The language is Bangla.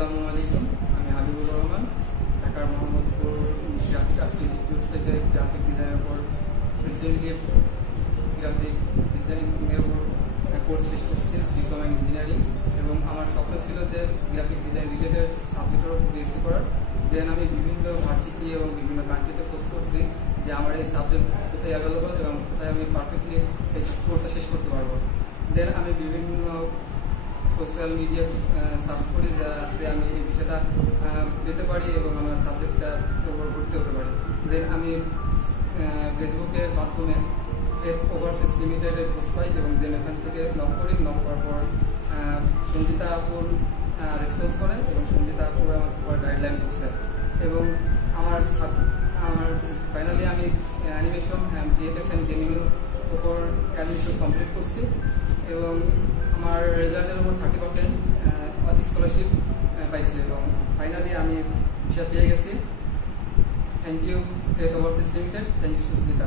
আসসালামু আলাইকুম। আমি হাবিবুর রহমান, ঢাকার মোহাম্মদপুর গ্রাফিক আর্টস ইনস্টিটিউট থেকে গ্রাফিক ডিজাইনের উপর রিসেন্টলি গ্রাফিক ডিজাইনের উপর কোর্স শেষ করছি, ডিপ্লোমা ইন ইঞ্জিনিয়ারিং। এবং আমার স্বপ্ন ছিল যে গ্রাফিক ডিজাইন রিলেটেড সাবজেক্টের উপর বিএসসি করার। দেন আমি বিভিন্ন ভার্সিটি এবং বিভিন্ন কান্ট্রিতে খোঁজ করছি যে আমার এই সাবজেক্ট কোথায় অ্যাভেলেবল এবং কোথায় আমি পারফেক্টলি এই কোর্সটা শেষ করতে পারবো। দেন আমি বিভিন্ন সোশ্যাল মিডিয়া সার্চ করি যাতে আমি এই বিষয়টা পেতে পারি এবং আমার সাবজেক্টটা উপর ভর্তি হতে পারি। দেন আমি ফেসবুকের মাধ্যমে ফেথ ওভারসিজ লিমিটেডের খোঁজ পাই এবং দেন এখান থেকে নক করি। নক করার পর সঞ্জিতা আপুর রেসপন্স করে এবং সঞ্জিতা আপুর আমার গাইডলাইন করছে এবং আমার ফাইনালি আমি অ্যানিমেশন ভিএফএক্স অ্যান্ড গেমিংয়ের উপর অ্যাডমিশন কমপ্লিট করছি এবং আমার রেজাল্টের উপর 30% স্কলারশিপ পাইছি এবং ফাইনালি আমি ভিসা পেয়ে গেছি। Thank you Faith Overseas Limited, thank you Sanjita.